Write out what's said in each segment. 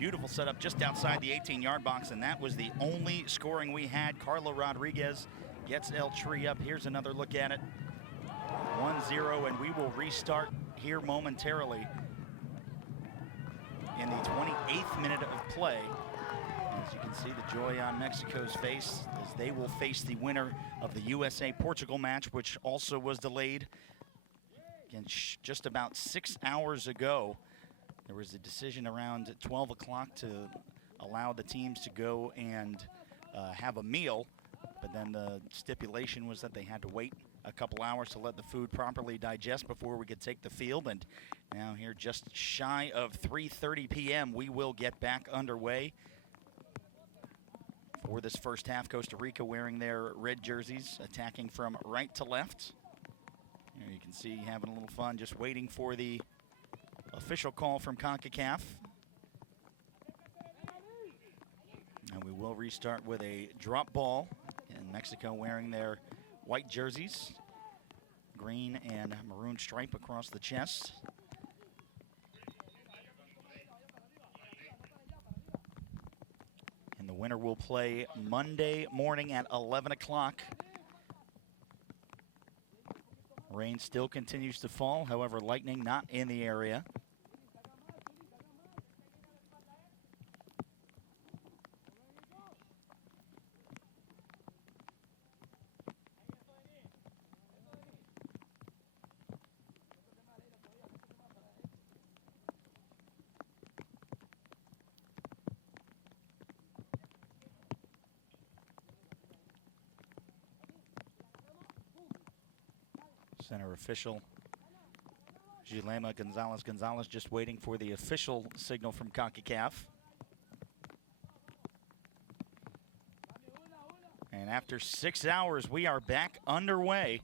Beautiful setup just outside the 18-yard box, and that was the only scoring we had. Carlo Rodriguez gets El Tree up. Here's another look at it. 1-0, and we will restart here momentarily in the 28th minute of play. As you can see the joy on Mexico's face as they will face the winner of the USA-Portugal match, which also was delayed. Again, just about 6 hours ago, there was a decision around 12 o'clock to allow the teams to go and have a meal, but then the stipulation was that they had to wait a couple hours to let the food properly digest before we could take the field. And now here just shy of 3:30 p.m. we will get back underway for this first half. Costa Rica wearing their red jerseys, attacking from right to left. Here you can see having a little fun, just waiting for the official call from Concacaf. And we will restart with a drop ball, and Mexico wearing their white jerseys, green and maroon stripe across the chest. And the winner will play Monday morning at 11 o'clock. Rain still continues to fall, however, lightning not in the area. Center official Gilema Gonzalez just waiting for the official signal from Concacaf. And after 6 hours, we are back underway.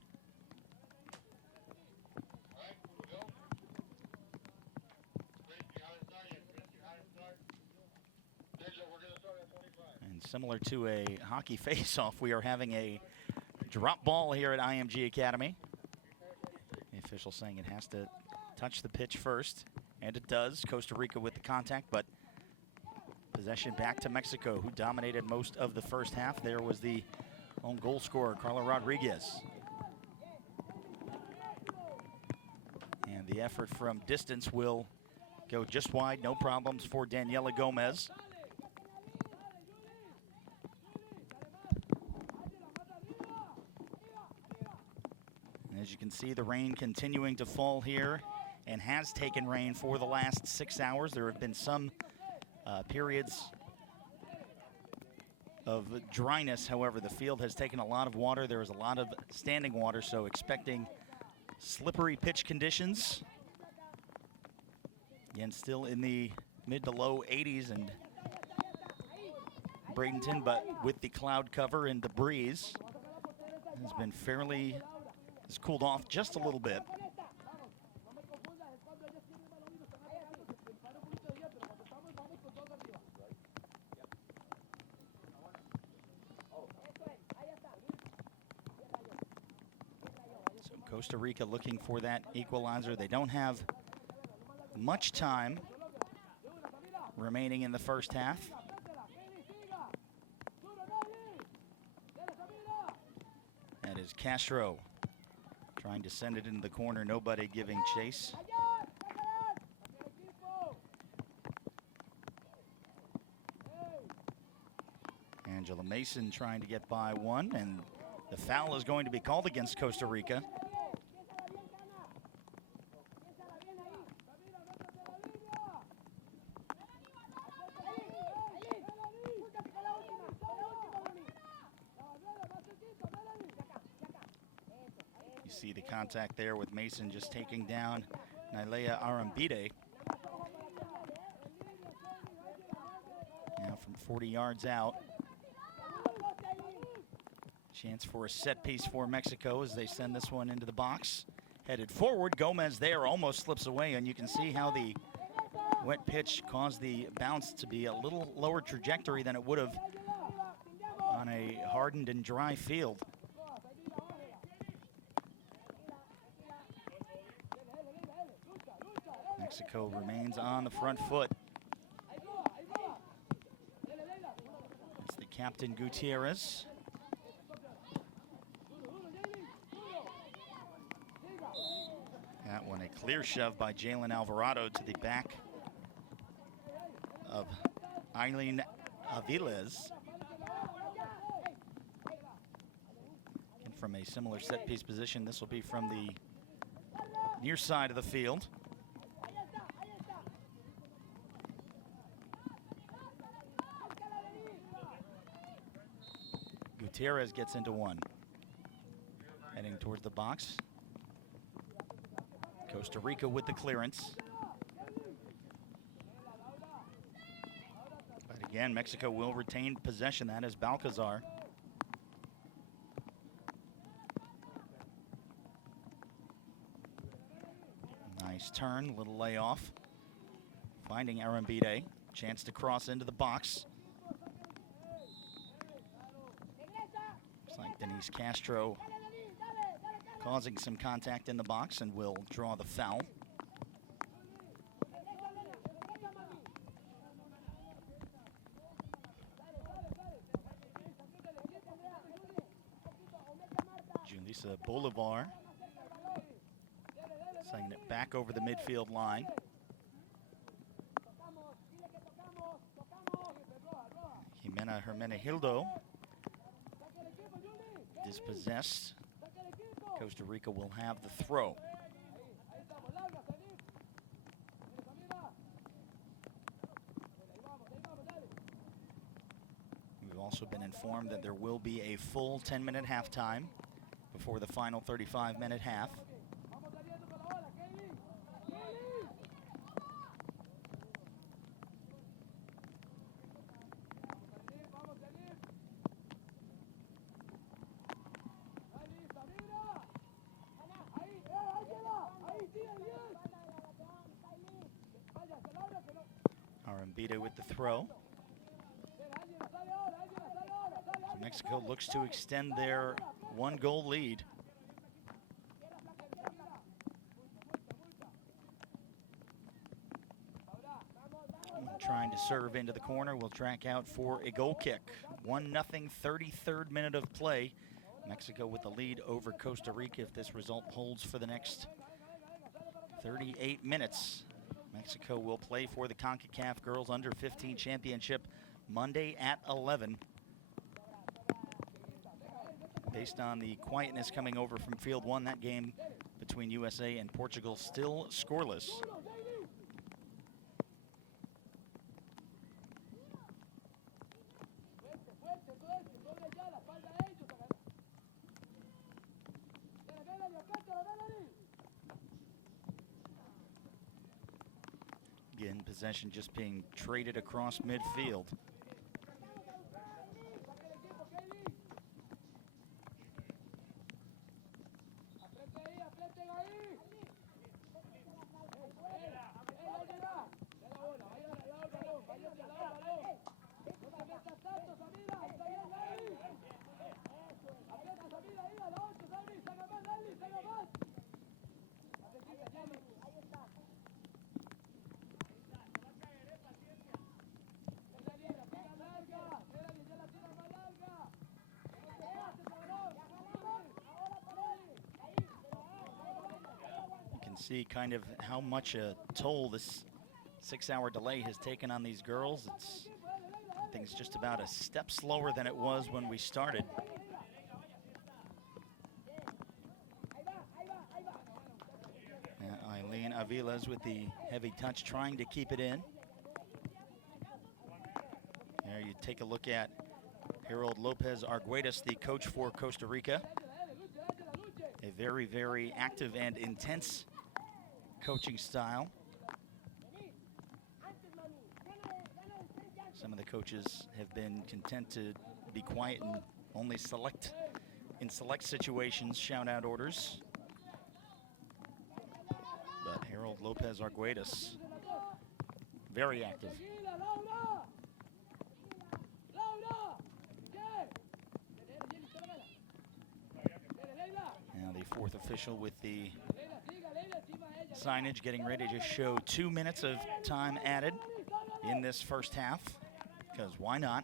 And similar to a hockey face-off, we are having a drop ball here at IMG Academy. The official saying it has to touch the pitch first, and it does. Costa Rica with the contact, but possession back to Mexico, who dominated most of the first half. There was the own goal scorer, Carlo Rodriguez. And the effort from distance will go just wide, no problems for Daniela Gomez. As you can see, the rain continuing to fall here, and has taken rain for the last 6 hours. There have been some periods of dryness. However, the field has taken a lot of water. There is a lot of standing water, so expecting slippery pitch conditions. Again, still in the mid to low 80s in Bradenton, but with the cloud cover and the breeze, has been fairly... It's cooled off just a little bit. So Costa Rica looking for that equalizer. They don't have much time remaining in the first half. That is Castro trying to send it into the corner, nobody giving chase. Angela Mason trying to get by one, and the foul is going to be called against Costa Rica. See the contact there with Mason just taking down Nailea Arambide. Now from 40 yards out. Chance for a set piece for Mexico as they send this one into the box. Headed forward, Gomez there almost slips away, and you can see how the wet pitch caused the bounce to be a little lower trajectory than it would have on a hardened and dry field. Mexico remains on the front foot. Captain Gutierrez. That one a clear shove by Jalen Alvarado to the back of Eileen Aviles. And from a similar set piece position, this will be from the near side of the field. Gutierrez gets into one. Heading towards the box. Costa Rica with the clearance. But again, Mexico will retain possession. That is Balcazar. Nice turn, little layoff. Finding Arambide. Chance to cross into the box. Looks like Denise Castro causing some contact in the box and will draw the foul. Julissa Bolivar sending it back over the midfield line. Jimena Hermenegildo dispossessed. Costa Rica will have the throw. We've also been informed that there will be a full 10-minute halftime before the final 35-minute half. Arambide with the throw. So Mexico looks to extend their one-goal lead. Trying to serve into the corner, will track out for a goal kick. 1-0, 33rd minute of play. Mexico with the lead over Costa Rica if this result holds for the next 38 minutes. Mexico will play for the Concacaf Girls Under-15 Championship Monday at 11. Based on the quietness coming over from Field 1, that game between USA and Portugal still scoreless. Again, possession just being traded across midfield. See kind of how much a toll this 6-hour delay has taken on these girls. I think it's just about a step slower than it was when we started. Eileen Aviles with the heavy touch, trying to keep it in. There you take a look at Harold Lopez Arguedas, the coach for Costa Rica. A very, very active and intense coaching style. Some of the coaches have been content to be quiet and only in select situations shout out orders. But Harold Lopez Arguedas, very active. Now the fourth official with the signage getting ready to show 2 minutes of time added in this first half, because why not?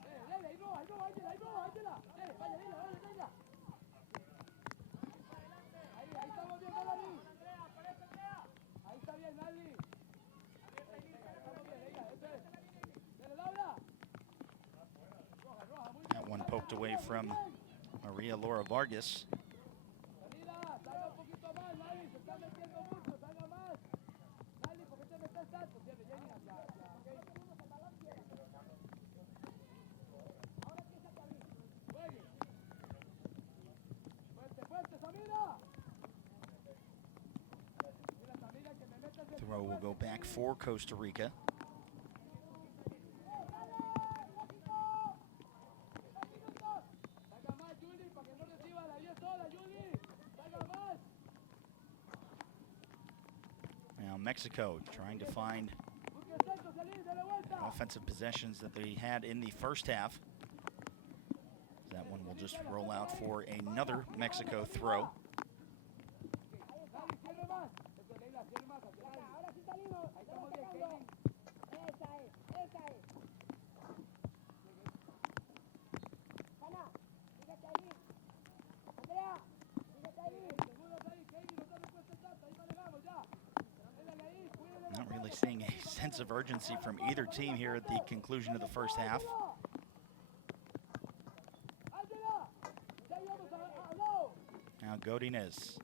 That one poked away from Maria Laura Vargas. Throw will go back for Costa Rica. Now Mexico trying to find offensive possessions that they had in the first half. That one will just roll out for another Mexico throw. Not really seeing a sense of urgency from either team here at the conclusion of the first half. Now Godinez.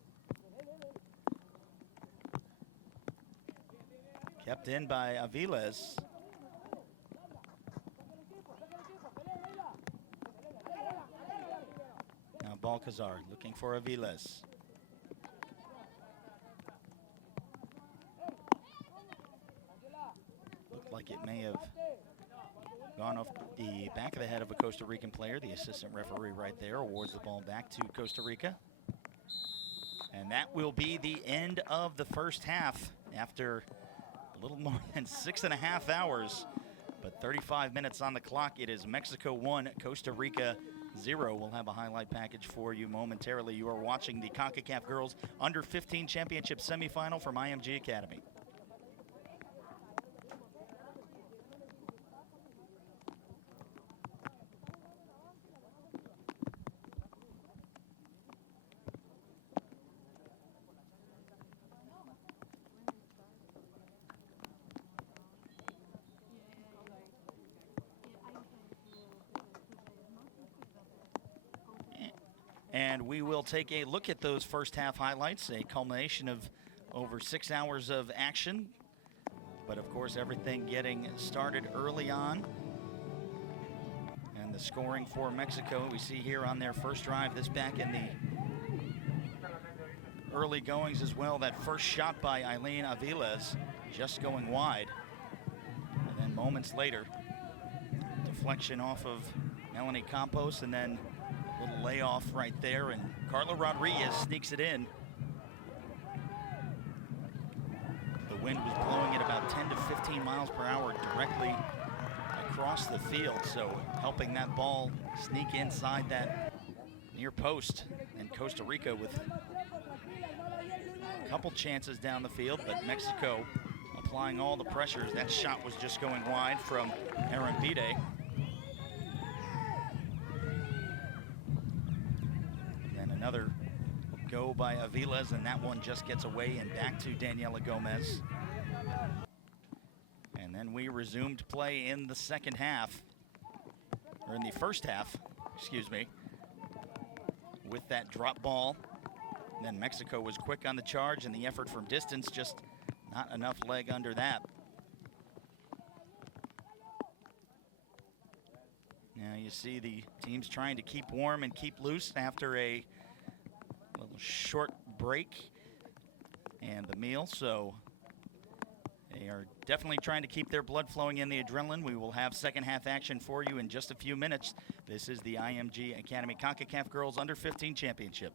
Kept in by Aviles. Now Balcazar looking for Aviles. Looked like it may have gone off the back of the head of a Costa Rican player. The assistant referee right there awards the ball back to Costa Rica. And that will be the end of the first half after a little more than 6.5 hours, but 35 minutes on the clock. It is Mexico 1, Costa Rica 0. We'll have a highlight package for you momentarily. You are watching the Concacaf Girls Under-15 Championship semifinal from IMG Academy. And we will take a look at those first half highlights, a culmination of over 6 hours of action. But of course, everything getting started early on. And the scoring for Mexico, we see here on their first drive, this back in the early goings as well. That first shot by Eileen Aviles just going wide. And then moments later, deflection off of Melanie Campos, and then little layoff right there, and Carla Rodriguez sneaks it in. The wind was blowing at about 10 to 15 miles per hour directly across the field, so helping that ball sneak inside that near post. And Costa Rica with a couple chances down the field, but Mexico applying all the pressures. That shot was just going wide from Erin Bide. Another go by Aviles, and that one just gets away and back to Daniela Gomez. And then we resumed play in the second half, or in the first half, excuse me, with that drop ball. And then Mexico was quick on the charge, and the effort from distance, just not enough leg under that. Now you see the teams trying to keep warm and keep loose after a little short break and the meal, so they are definitely trying to keep their blood flowing in, the adrenaline. We will have second half action for you in just a few minutes. This is the IMG Academy Concacaf Girls Under-15 Championship.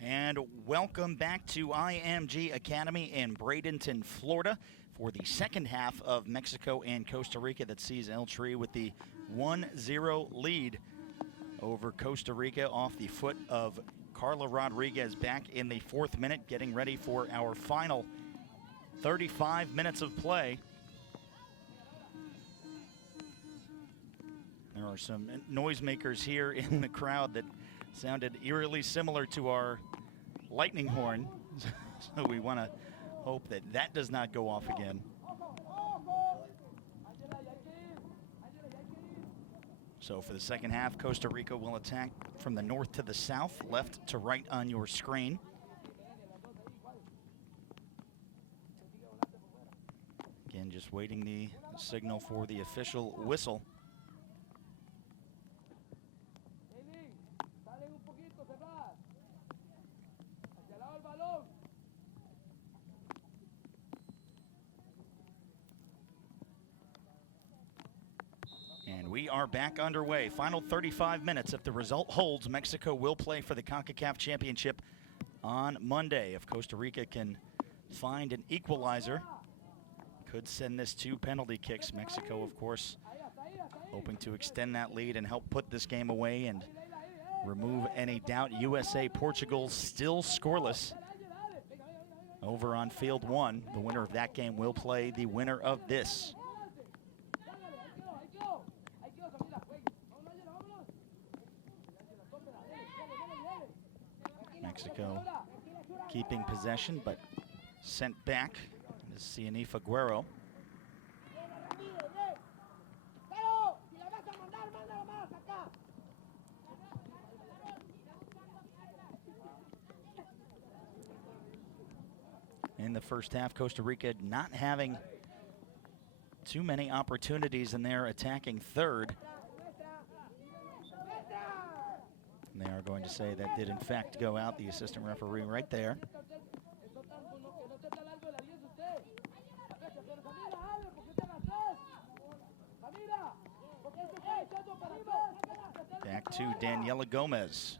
And welcome back to IMG Academy in Bradenton, Florida for the second half of Mexico and Costa Rica that sees El Tri with the 1-0 lead over Costa Rica off the foot of Carla Rodriguez back in the 4th minute, getting ready for our final 35 minutes of play. There are some noisemakers here in the crowd that sounded eerily similar to our lightning horn. So we want to hope that that does not go off again. So for the second half, Costa Rica will attack from the north to the south, left to right on your screen. Again, just waiting the signal for the official whistle. And we are back underway. Final 35 minutes. If the result holds, Mexico will play for the Concacaf Championship on Monday. If Costa Rica can find an equalizer, could send this to penalty kicks. Mexico, of course, hoping to extend that lead and help put this game away and remove any doubt. USA-Portugal still scoreless over on field 1. The winner of that game will play the winner of this. Mexico keeping possession, but sent back is Cianifa Guerrero. In the first half, Costa Rica not having too many opportunities in their attacking third. And they are going to say that did in fact go out, the assistant referee right there. Back to Daniela Gomez.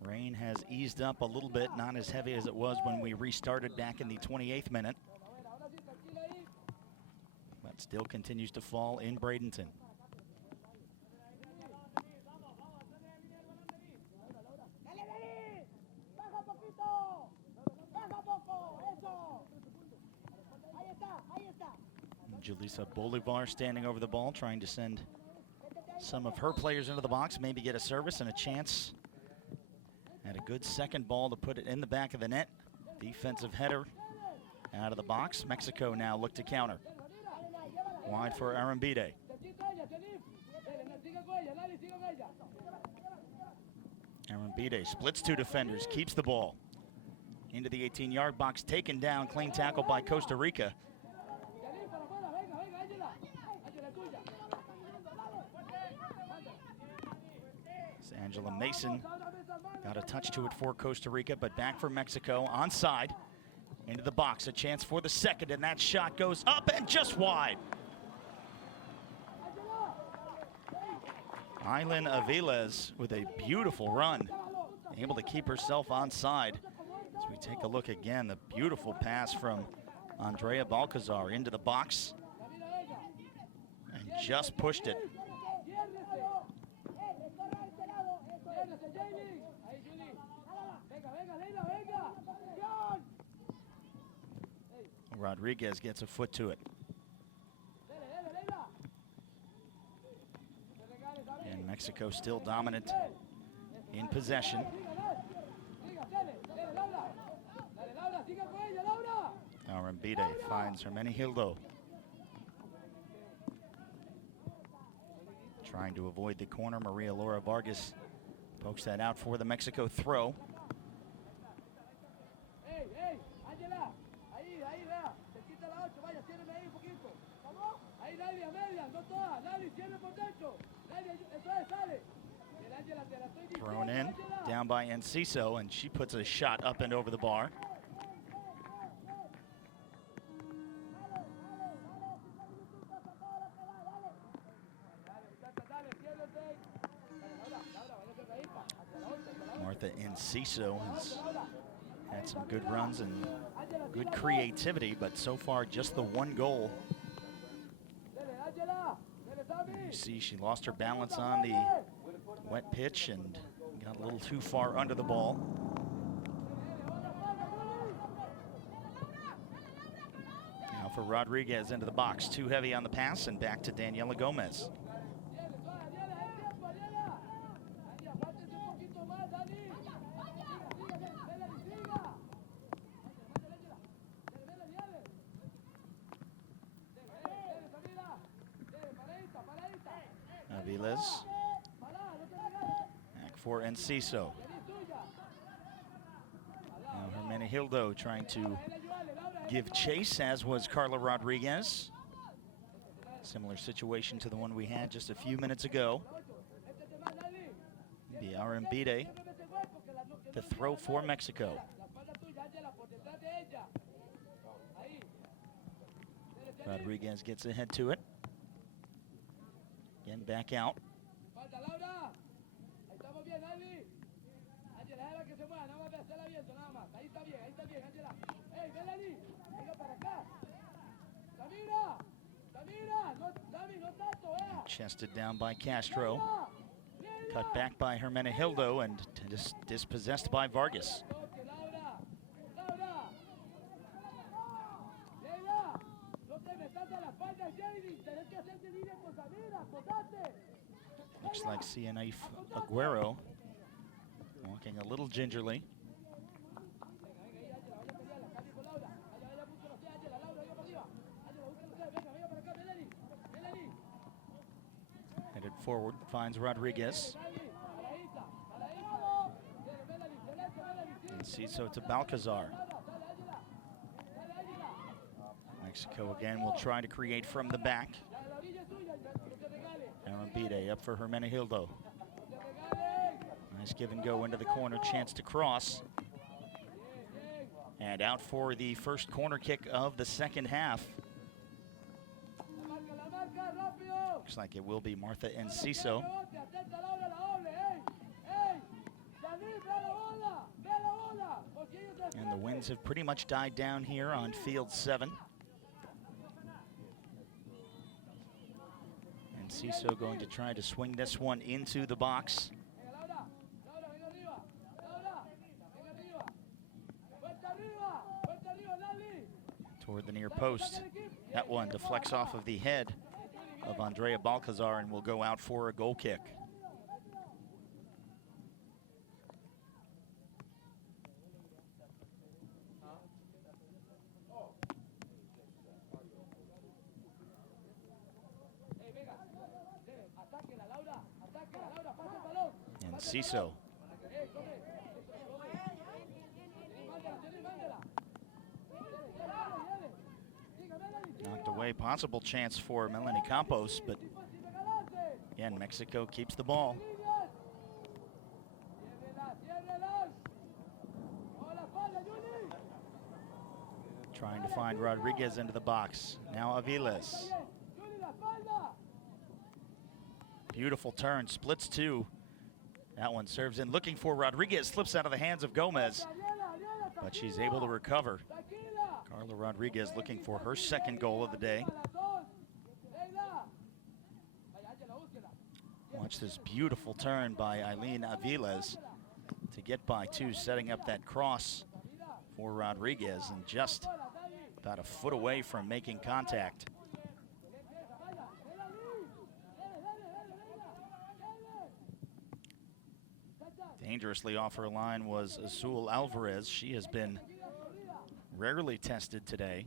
Rain has eased up a little bit, not as heavy as it was when we restarted back in the 28th minute. But still continues to fall in Bradenton. Julissa Bolivar standing over the ball, trying to send some of her players into the box, maybe get a service and a chance. Had a good second ball to put it in the back of the net. Defensive header out of the box. Mexico now look to counter. Wide for Arambide. Arambide splits two defenders, keeps the ball. Into the 18-yard box, taken down, clean tackle by Costa Rica. Angela Mason got a touch to it for Costa Rica, but back for Mexico, onside, into the box, a chance for the second, and that shot goes up and just wide. Aylen Aviles with a beautiful run, able to keep herself onside. As we take a look again, the beautiful pass from Andrea Balcazar into the box, and just pushed it. Rodriguez gets a foot to it. And Mexico still dominant in possession. Arambide finds Hermenegildo. Trying to avoid the corner. Maria Laura Vargas pokes that out for the Mexico throw. Thrown in, down by Enciso, and she puts a shot up and over the bar. Martha Enciso has had some good runs and good creativity, but so far just the one goal. You see she lost her balance on the wet pitch and got a little too far under the ball. Now for Rodriguez into the box, too heavy on the pass, and back to Daniela Gomez. Aviles. Back for Enciso. Now Hermenegildo trying to give chase, as was Carla Rodriguez. Similar situation to the one we had just a few minutes ago. The Arambide, the throw for Mexico. Rodriguez gets ahead to it. Again, back out. Chested down by Castro. Cut back by Hermenegildo and dispossessed by Vargas. Looks like Cianif Aguero walking a little gingerly. Headed forward, finds Rodriguez. Enciso to Balcazar. Mexico again will try to create from the back. Arambide up for Hermenegildo. Nice give and go into the corner, chance to cross. And out for the first corner kick of the second half. Looks like it will be Martha Enciso. And the winds have pretty much died down here on field 7. Enciso going to try to swing this one into the box. Toward the near post. That one deflects off of the head of Andrea Balcazar and will go out for a goal kick. Enciso. Knocked away, possible chance for Melanie Campos, but again, Mexico keeps the ball. Trying to find Rodriguez into the box. Now Aviles. Beautiful turn, splits two. That one serves in, looking for Rodriguez, slips out of the hands of Gomez, but she's able to recover. Carla Rodriguez looking for her second goal of the day. Watch this beautiful turn by Eileen Aviles to get by two, setting up that cross for Rodriguez, and just about a foot away from making contact. Dangerously off her line was Azul Alvarez. She has been rarely tested today.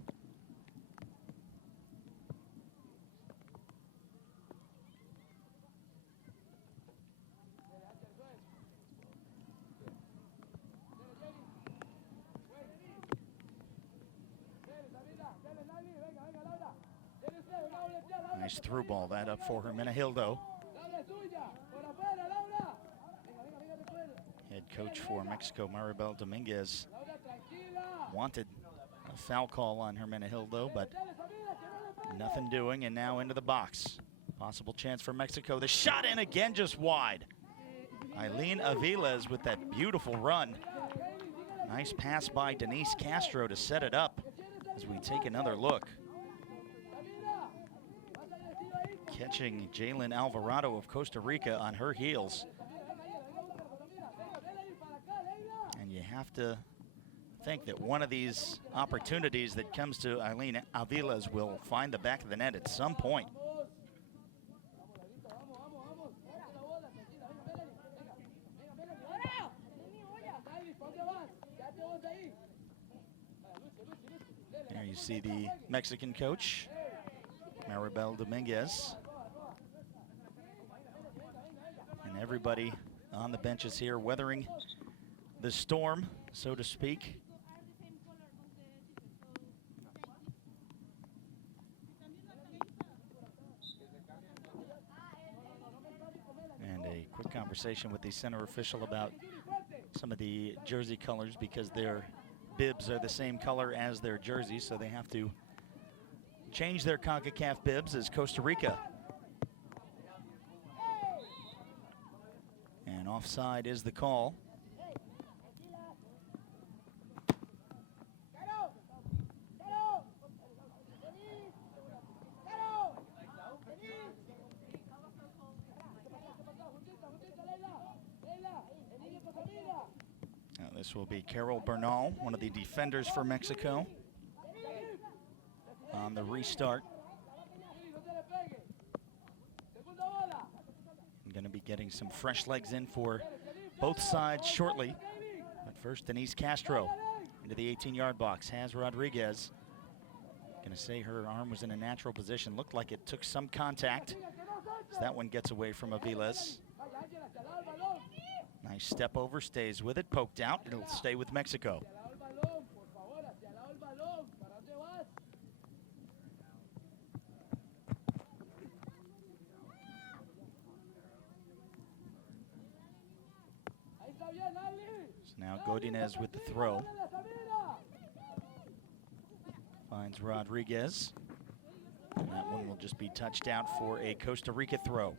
Nice through ball, that up for Hermenegildo. Head coach for Mexico, Maribel Dominguez, wanted a foul call on Hermenegildo, but nothing doing, and now into the box. Possible chance for Mexico. The shot in again, just wide. Eileen Aviles with that beautiful run. Nice pass by Denise Castro to set it up as we take another look. Catching Jalen Alvarado of Costa Rica on her heels. And you have to think that one of these opportunities that comes to Eileen Aviles will find the back of the net at some point. There you see the Mexican coach, Maribel Dominguez. And everybody on the benches here weathering the storm, so to speak. And a quick conversation with the center official about some of the jersey colors, because their bibs are the same color as their jerseys, so they have to change their Concacaf bibs as Costa Rica. And offside is the call. Now this will be Carol Bernal, one of the defenders for Mexico, on the restart. I'm going to be getting some fresh legs in for both sides shortly. But first, Denise Castro into the 18-yard box. Has Rodriguez. Going to say her arm was in a natural position. Looked like it took some contact. So that one gets away from Aviles. Nice step over, stays with it, poked out. It'll stay with Mexico. So now Godinez with the throw. Finds Rodriguez. And that one will just be touched out for a Costa Rica throw.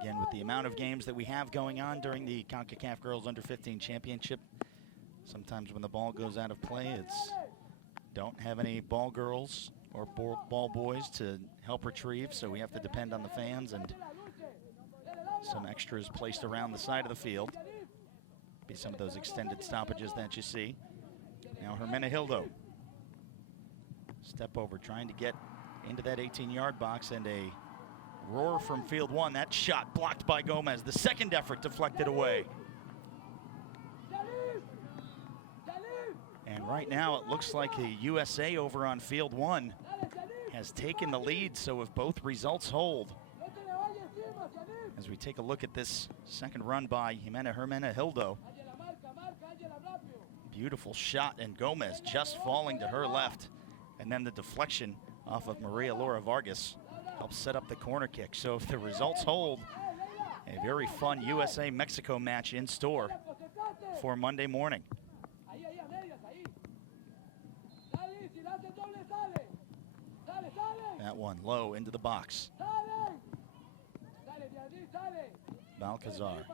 Again, with the amount of games that we have going on during the Concacaf Girls Under-15 Championship, sometimes when the ball goes out of play, it's don't have any ball girls or ball boys to help retrieve, so we have to depend on the fans and some extras placed around the side of the field. Be some of those extended stoppages that you see. Now Hermenegildo. Step over, trying to get into that 18-yard box, and a roar from field one. That shot blocked by Gomez. The second effort deflected away. And right now it looks like the USA over on field one has taken the lead, so if both results hold, as we take a look at this second run by Hermenegildo, beautiful shot, and Gomez just falling to her left, and then the deflection off of Maria Laura Vargas helps set up the corner kick. So if the results hold, a very fun USA-Mexico match in store for Monday morning. That one low into the box. Balcazar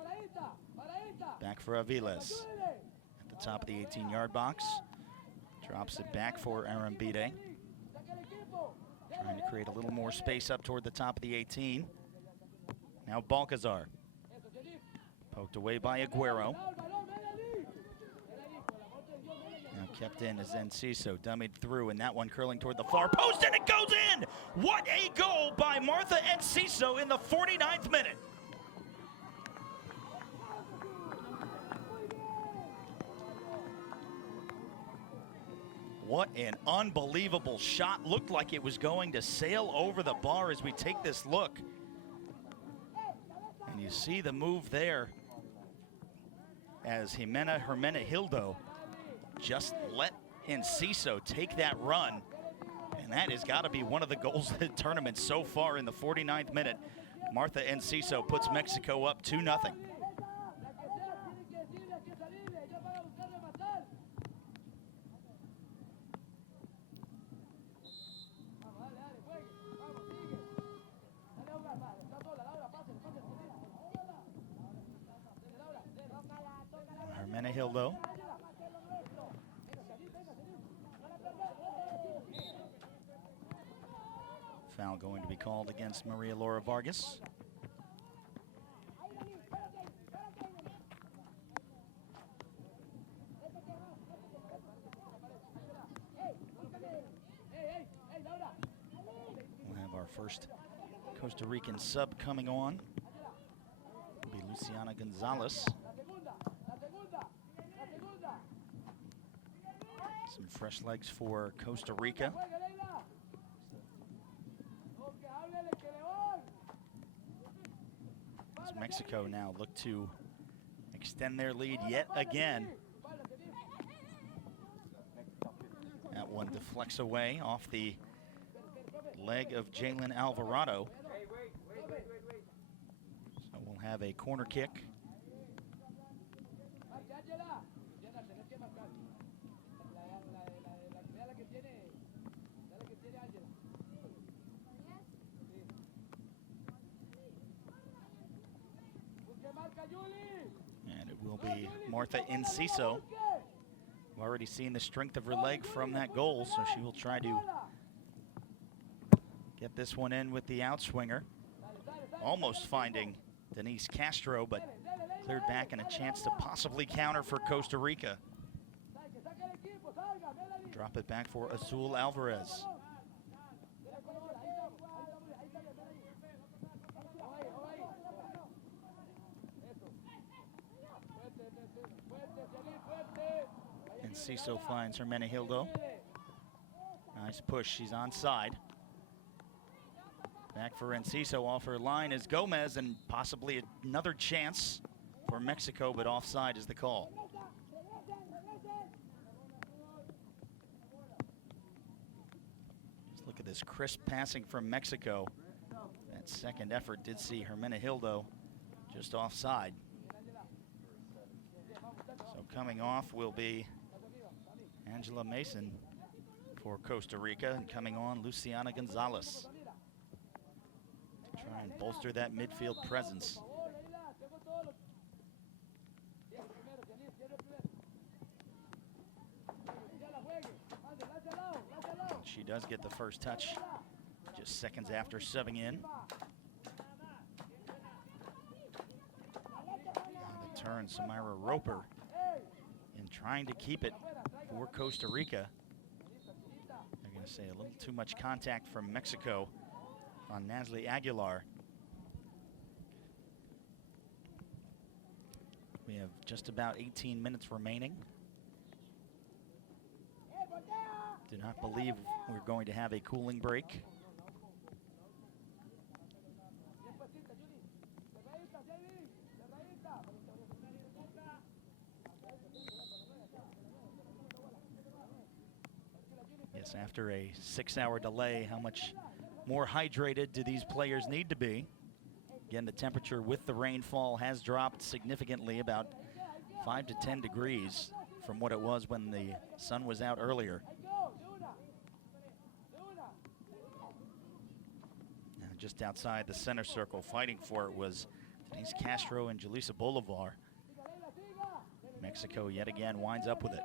back for Aviles at the top of the 18-yard box. Drops it back for Arambide. Trying to create a little more space up toward the top of the 18. Now Balcazar. Poked away by Aguero. Now kept in as Enciso, dummied through, and that one curling toward the far post, and it goes in! What a goal by Martha Enciso in the 49th minute. What an unbelievable shot. Looked like it was going to sail over the bar as we take this look. And you see the move there as Hermenegildo just let Enciso take that run. And And that has got to be one of the goals of the tournament so far in the 49th minute. Martha Enciso puts Mexico up 2-0. Hermenegildo. Foul going to be called against Maria Laura Vargas. We'll have our first Costa Rican sub coming on. It'll be Luciana Gonzalez. Some fresh legs for Costa Rica. As Mexico now look to extend their lead yet again. That one deflects away off the leg of Jalen Alvarado. So we'll have a corner kick. And it will be Martha Enciso. We've already seen the strength of her leg from that goal, so she will try to get this one in with the outswinger. Almost finding Denise Castro, but cleared back and a chance to possibly counter for Costa Rica. Drop it back for Azul Alvarez. Enciso finds Hermenegildo. Nice push, she's onside. Back for Enciso, off her line is Gomez, and possibly another chance for Mexico, but offside is the call. Just look at this crisp passing from Mexico. That second effort did see Hermenegildo just offside. So coming off will be Angela Mason for Costa Rica, and coming on Luciana Gonzalez to try and bolster that midfield presence. She does get the first touch just seconds after subbing in. Now the turn, Samira Roper, in trying to keep it for Costa Rica. They're going to say a little too much contact from Mexico on Nasli Aguilar. We have just about 18 minutes remaining. Do not believe we're going to have a cooling break. Yes, after a 6-hour delay, how much more hydrated do these players need to be? Again, the temperature with the rainfall has dropped significantly, about 5 to 10 degrees from what it was when the sun was out earlier. Now, just outside the center circle, fighting for it was Denise Castro and Julissa Bolivar. Mexico yet again winds up with it.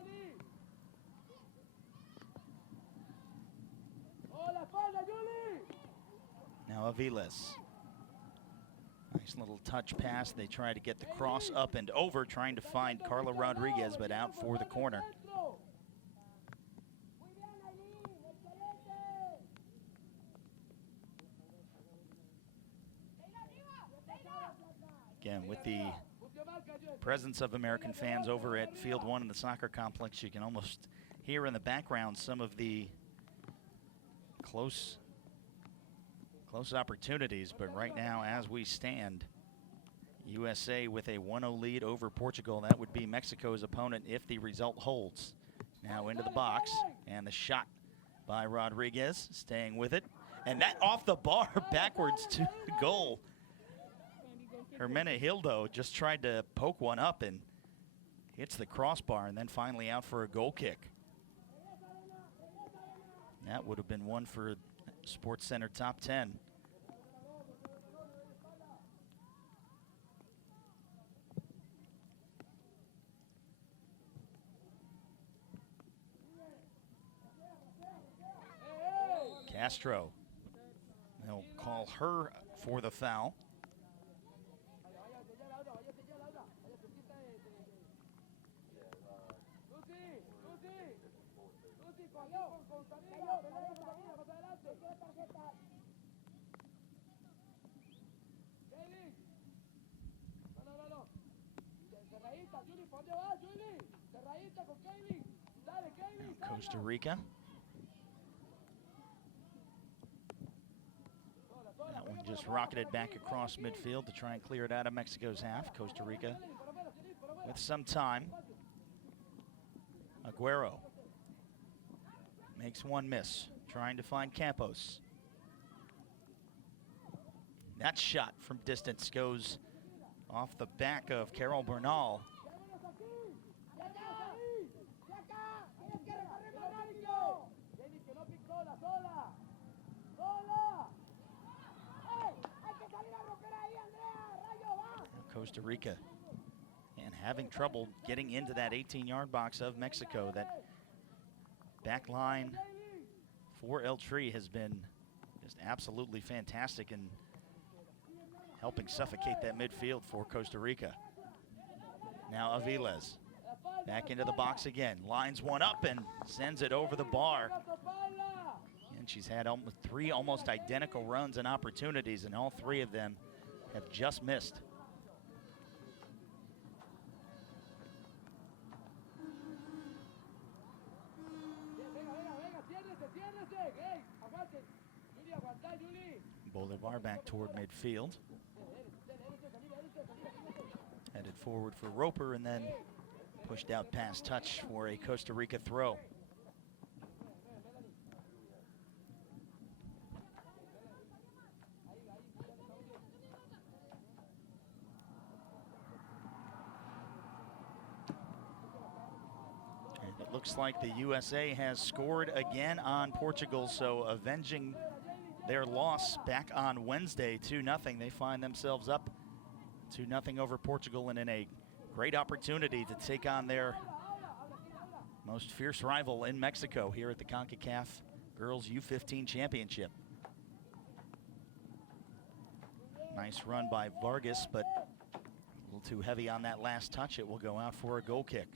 Now Aviles. Nice little touch pass. They try to get the cross up and over, trying to find Carla Rodriguez, but out for the corner. Again, with the presence of American fans over at Field 1 in the soccer complex, you can almost hear in the background some of the close opportunities, but right now, as we stand, USA with a 1-0 lead over Portugal. That would be Mexico's opponent if the result holds. Now into the box, and the shot by Rodriguez, staying with it. And that off the bar, backwards to goal. Hermenegildo just tried to poke one up and hits the crossbar, and then finally out for a goal kick. That would have been one for Sports Center top 10. Castro, they'll call her for the foul. Costa Rica. That one just rocketed back across midfield to try and clear it out of Mexico's half. Costa Rica with some time. Aguero makes one miss, trying to find Campos. That shot from distance goes off the back of Carol Bernal. Costa Rica and having trouble getting into that 18-yard box of Mexico. That back line for El Tri has been just absolutely fantastic in helping suffocate that midfield for Costa Rica. Now Aviles back into the box again, lines one up and sends it over the bar. And she's had three almost identical runs and opportunities, and all three of them have just missed. Bolivar back toward midfield. Headed forward for Roper and then pushed out past touch for a Costa Rica throw. And it looks like the USA has scored again on Portugal, so avenging their loss back on Wednesday, 2-0. They find themselves up 2-0 over Portugal, and in a great opportunity to take on their most fierce rival in Mexico here at the Concacaf Girls U15 Championship. Nice run by Vargas, but a little too heavy on that last touch. It will go out for a goal kick.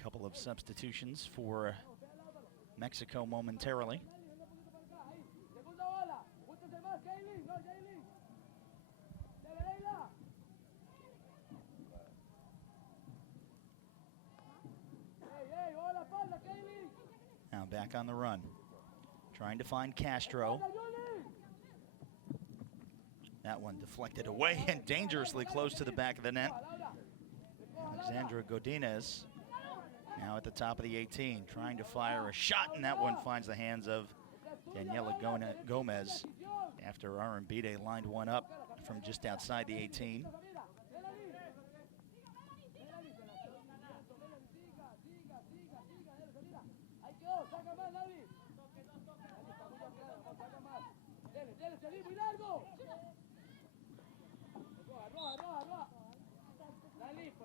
Couple of substitutions for Mexico momentarily. Now back on the run, trying to find Castro. That one deflected away and dangerously close to the back of the net. Alexandra Godinez now at the top of the 18, trying to fire a shot, and that one finds the hands of Daniela Gomez after Arambide lined one up from just outside the 18.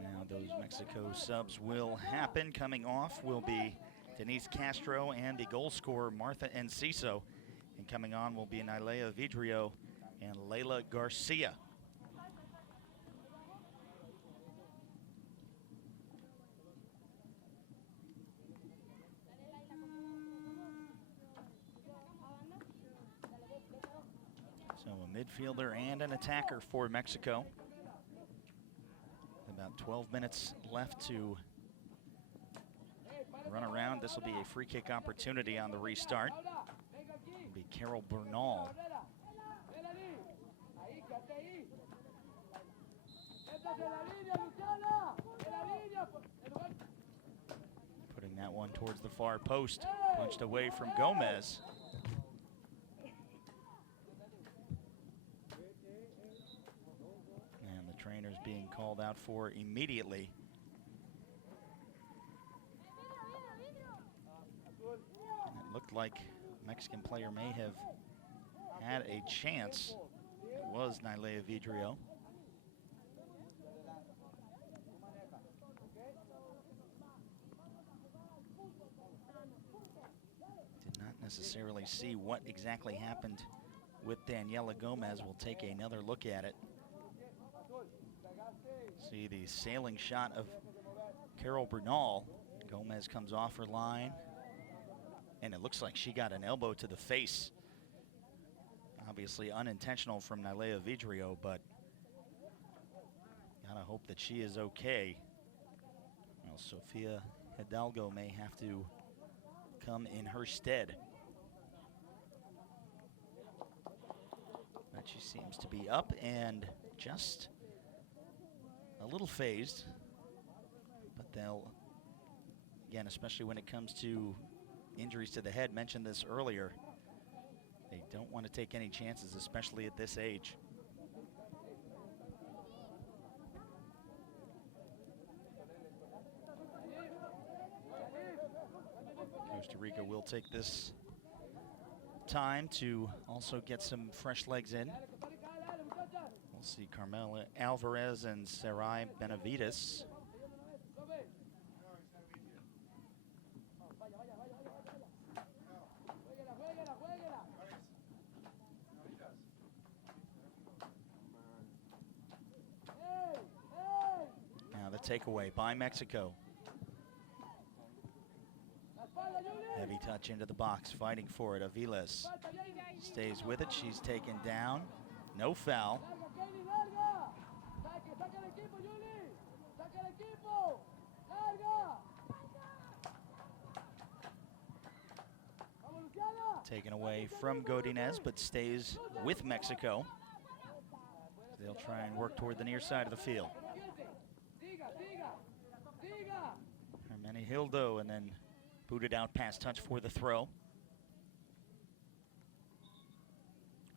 Now those Mexico subs will happen. Coming off will be Denise Castro and the goal scorer Martha Enciso. And coming on will be Nilea Vidrio and Layla Garcia. So a midfielder and an attacker for Mexico. About 12 minutes left to run around. This will be a free kick opportunity on the restart. It'll be Carol Bernal. Putting that one towards the far post, punched away from Gomez. And the trainer's being called out for immediately. It looked like Mexican player may have had a chance. It was Nylea Vidrio. Did not necessarily see what exactly happened with Daniela Gomez. We'll take another look at it. See the sailing shot of Carol Bernal. Gomez comes off her line, and it looks like she got an elbow to the face. Obviously unintentional from Nylea Vidrio, but gotta hope that she is okay. Well, Sofia Hidalgo may have to come in her stead. But she seems to be up and just a little phased. But they'll, again, especially when it comes to injuries to the head, mentioned this earlier, they don't want to take any chances, especially at this age. Costa Rica will take this time to also get some fresh legs in. We'll see Carmela Alvarez and Sarai Benavides. Now the takeaway by Mexico. Heavy touch into the box, fighting for it. Aviles stays with it. She's taken down. No foul. Taken away from Godinez, but stays with Mexico. They'll try and work toward the near side of the field. Hermenegildo, and then booted out pass touch for the throw.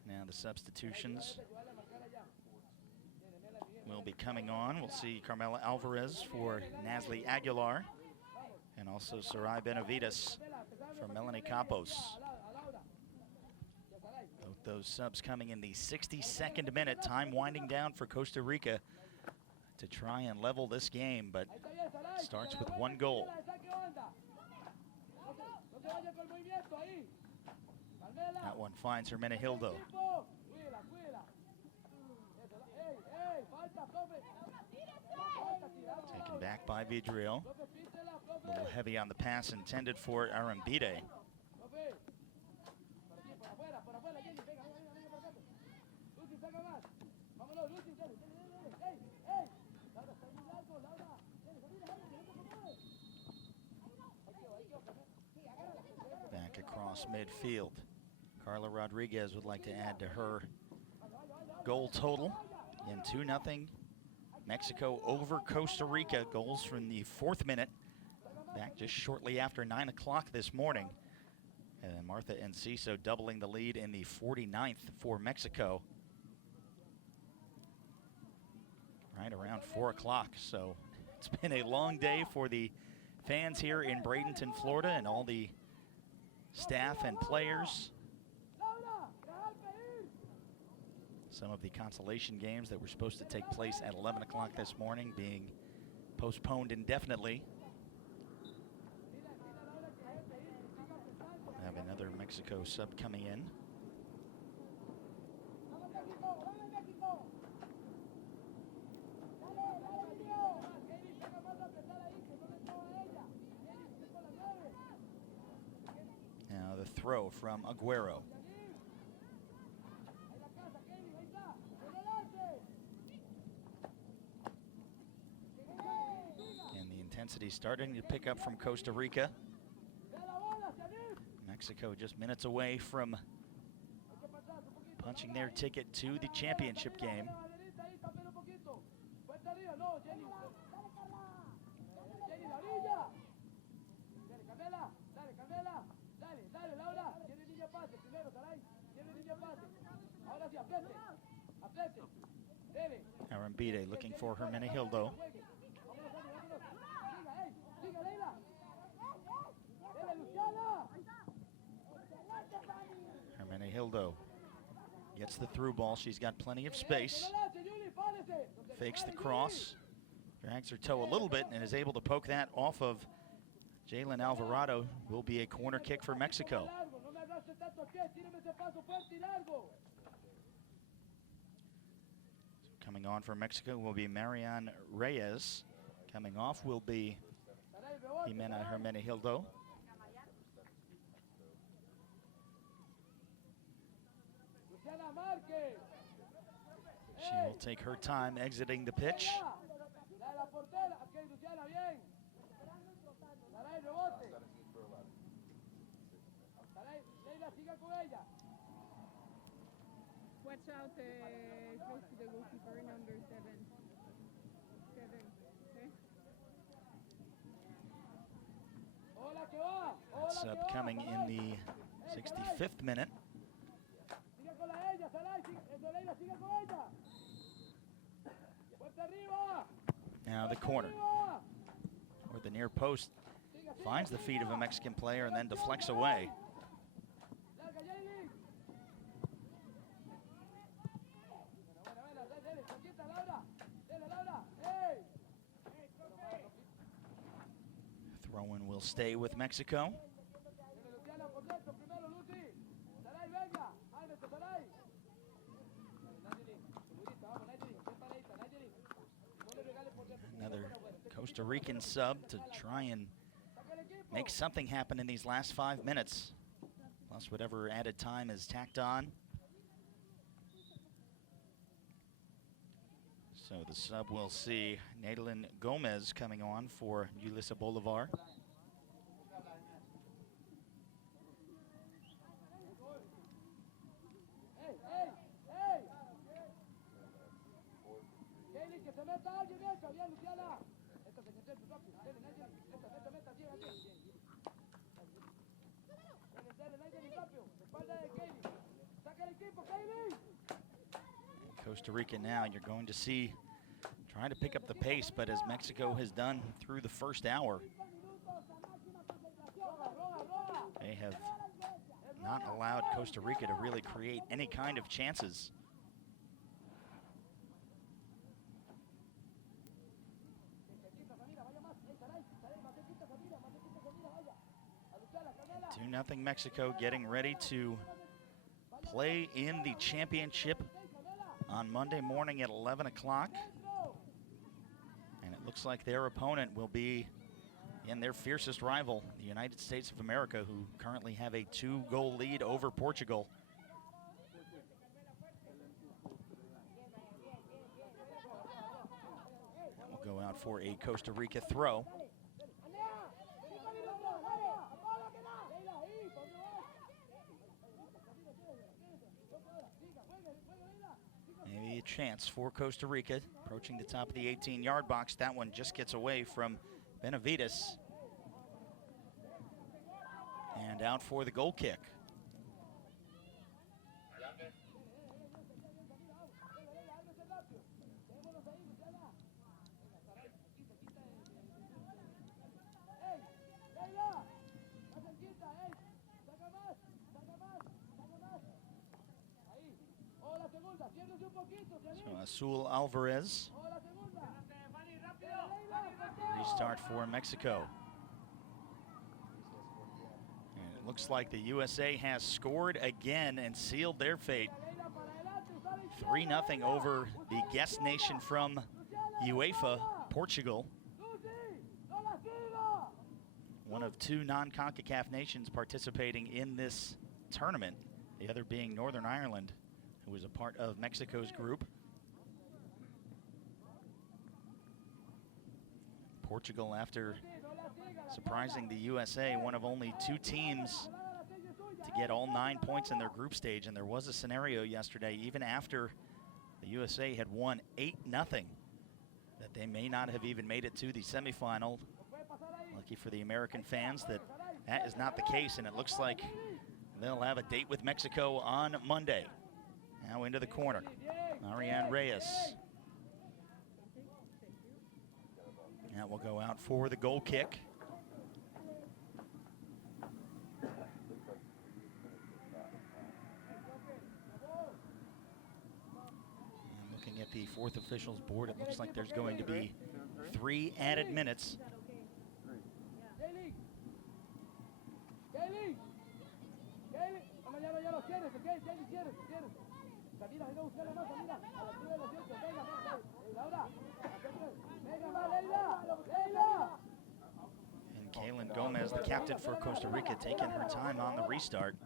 Now the substitutions will be coming on. We'll see Carmela Alvarez for Nasli Aguilar, and also Sarai Benavides for Melanie Campos. Both those subs coming in the 62nd minute. Time winding down for Costa Rica to try and level this game, but starts with one goal. That one finds Hermenegildo. Taken back by Vidrio. A little heavy on the pass intended for Arambide. Back across midfield. Carla Rodriguez would like to add to her goal total. In 2-0. Mexico over Costa Rica. Goals from the 4th minute. Back just shortly after 9 o'clock this morning. And Martha Enciso doubling the lead in the 49th for Mexico. Right around 4 o'clock. So it's been a long day for the fans here in Bradenton, Florida, and all the staff and players. Some of the consolation games that were supposed to take place at 11 o'clock this morning being postponed indefinitely. We have another Mexico sub coming in. Now the throw from Aguero. Intensity starting to pick up from Costa Rica. Mexico just minutes away from punching their ticket to the championship game. Arambide looking for Hermenegildo. Hermenegildo gets the through ball. She's got plenty of space. Fakes the cross. Drags her toe a little bit and is able to poke that off of Jalen Alvarado. Will be a corner kick for Mexico. Coming on for Mexico will be Marian Reyes. Coming off will be Jimena Hermenegildo. She will take her time exiting the pitch. Watch out, close to the goalkeeper, number 7. Okay? That sub coming in the 65th minute. Now the corner, or the near post, finds the feet of a Mexican player and then deflects away. Throw-in will stay with Mexico. Another Costa Rican sub to try and make something happen in these last 5 minutes, plus whatever added time is tacked on. So the sub will see Nadalyn Gomez coming on for Yulisa Bolivar. Costa Rica now, you're going to see trying to pick up the pace, but as Mexico has done through the first hour, they have not allowed Costa Rica to really create any kind of chances. And 2-0 Mexico, getting ready to play in the championship on Monday morning at 11 o'clock. And it looks like their opponent will be in their fiercest rival, the United States of America, who currently have a 2-goal lead over Portugal. That will go out for a Costa Rica throw. Maybe a chance for Costa Rica, approaching the top of the 18-yard box. That one just gets away from Benavides. And out for the goal kick. So Azul Alvarez. Restart for Mexico. And it looks like the USA has scored again and sealed their fate. 3-0 over the guest nation from UEFA, Portugal. One of 2 non-Concacaf nations participating in this tournament, the other being Northern Ireland, who was a part of Mexico's group. Portugal, after surprising the USA, one of only 2 teams to get all 9 points in their group stage. And there was a scenario yesterday, even after the USA had won 8-0, that they may not have even made it to the semifinal. Lucky for the American fans that that is not the case, and it looks like they'll have a date with Mexico on Monday. Now into the corner, Marianne Reyes. That will go out for the goal kick. And looking at the fourth officials board, it looks like there's going to be 3 added minutes. And Kaylin Gomez, the captain for Costa Rica, taking her time on the restart.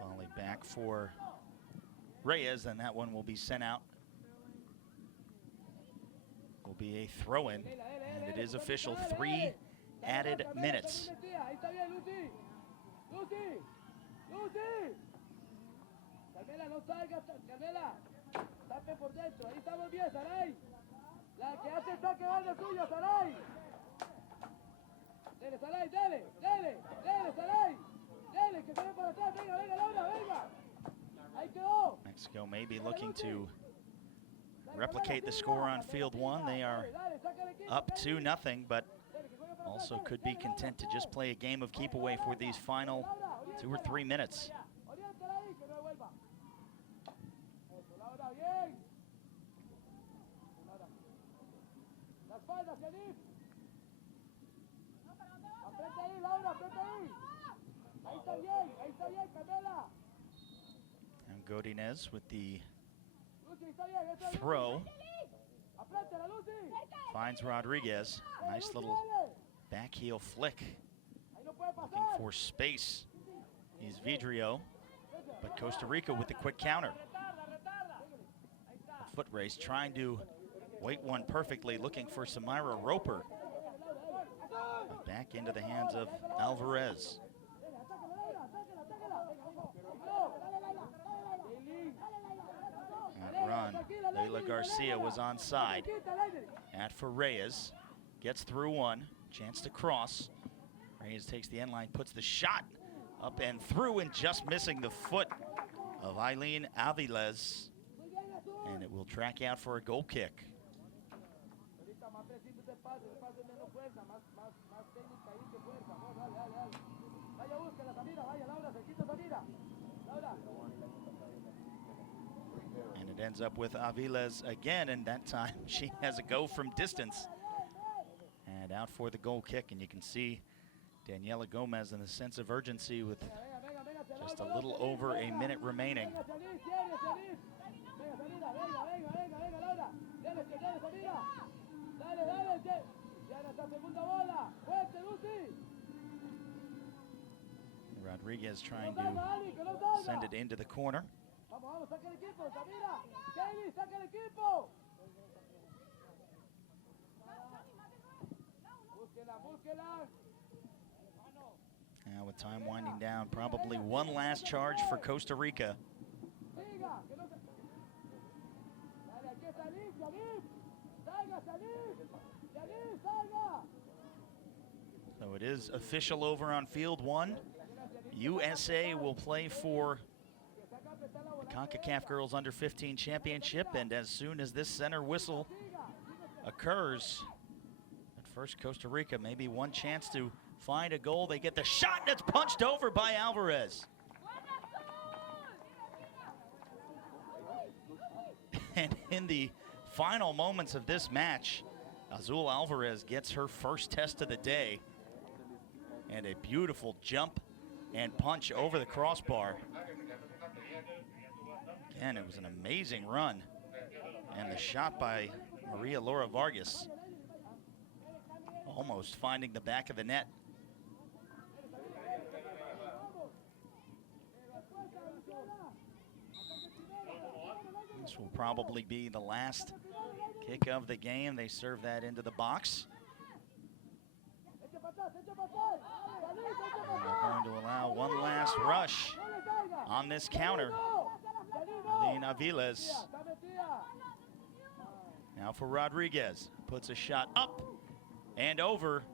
Volley back for Reyes, and that one will be sent out. Will be a throw-in, and it is official. 3 added minutes. Mexico may be looking to replicate the score on field 1. They are up 2-0, but also could be content to just play a game of keep away for these final 2 or 3 minutes. And Godinez with the throw. Finds Rodriguez. Nice little back heel flick. Looking for space. He's Vidrio, but Costa Rica with the quick counter. A foot race, trying to wait one perfectly, looking for Samira Roper. Back into the hands of Alvarez. That run, Leila Garcia was onside. At for Reyes, gets through one, chance to cross. Reyes takes the end line, puts the shot up and through, and just missing the foot of Eileen Aviles. And it will track out for a goal kick. And it ends up with Aviles again, and that time she has a go from distance. And out for the goal kick, and you can see Daniela Gomez in the sense of urgency with just a little over a minute remaining. Rodriguez trying to send it into the corner. Now with time winding down, probably one last charge for Costa Rica. So it is official over on field 1. USA will play for the Concacaf Girls Under-15 Championship, and as soon as this center whistle occurs, at first Costa Rica, maybe one chance to find a goal. They get the shot, and it's punched over by Alvarez. And in the final moments of this match, Azul Alvarez gets her first test of the day, and a beautiful jump and punch over the crossbar. Again, it was an amazing run. And the shot by Maria Laura Vargas, almost finding the back of the net. This will probably be the last kick of the game. They serve that into the box. They're going to allow one last rush on this counter. Eileen Aviles. Now for Rodriguez. Puts a shot up and over.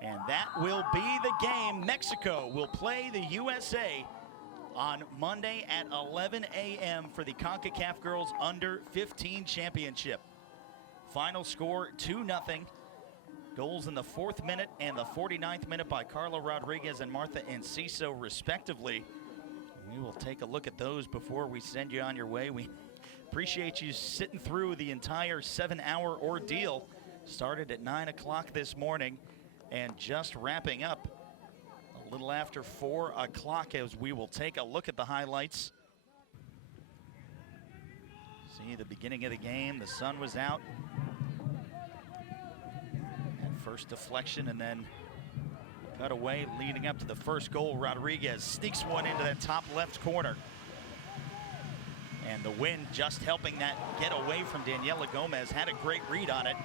And that will be the game. Mexico will play the USA on Monday at 11 a.m. for the Concacaf Girls Under-15 Championship. Final score 2-0. Goals in the 4th minute and the 49th minute by Carla Rodriguez and Martha Enciso, respectively. We will take a look at those before we send you on your way. We appreciate you sitting through the entire 7-hour ordeal. Started at 9 o'clock this morning and just wrapping up a little after 4 o'clock as we will take a look at the highlights. See the beginning of the game, the sun was out. First deflection and then cut away leading up to the first goal. Rodriguez sneaks one into that top left corner. And the wind just helping that get away from Daniela Gomez. Had a great read on it,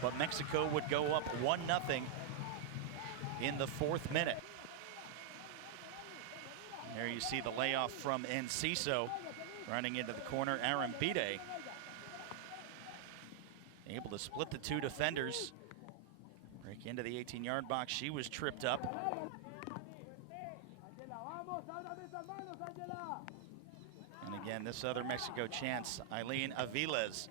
but Mexico would go up 1-0 in the 4th minute. There you see the layoff from Enciso running into the corner. Arambide able to split the two defenders. Break into the 18-yard box. She was tripped up. And again, this other Mexico chance, Eileen Aviles,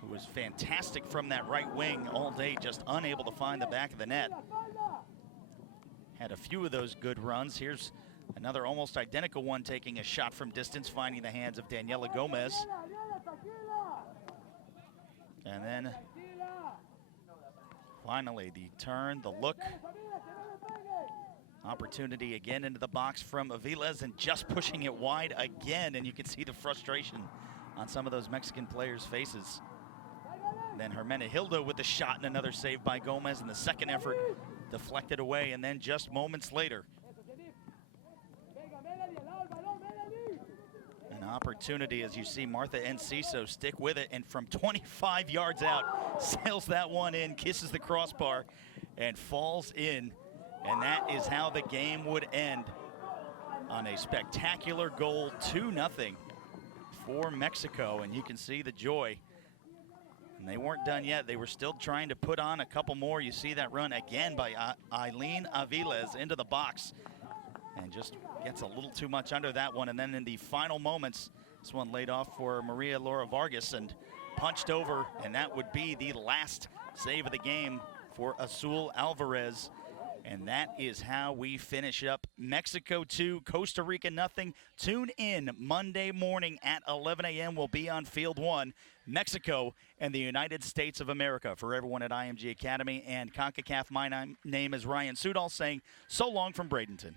who was fantastic from that right wing all day, just unable to find the back of the net. Had a few of those good runs. Here's another almost identical one, taking a shot from distance, finding the hands of Daniela Gomez. And then finally, the turn, the look. Opportunity again into the box from Aviles and just pushing it wide again. And you can see the frustration on some of those Mexican players' faces. Then Hermenegildo with the shot and another save by Gomez, and the second effort deflected away. And then just moments later, an opportunity as you see Martha Enciso stick with it, and from 25 yards out, sails that one in, kisses the crossbar, and falls in. And that is how the game would end, on a spectacular goal, 2-0 for Mexico. And you can see the joy. And they weren't done yet. They were still trying to put on a couple more. You see that run again by Eileen Aviles into the box, and just gets a little too much under that one. And then in the final moments, this one laid off for Maria Laura Vargas and punched over, and that would be the last save of the game for Azul Alvarez. And that is how we finish up. Mexico 2, Costa Rica 0. Tune in Monday morning at 11 a.m. We'll be on Field 1, Mexico and the United States of America. For everyone at IMG Academy and CONCACAF, my name is Ryan Sudol saying so long from Bradenton.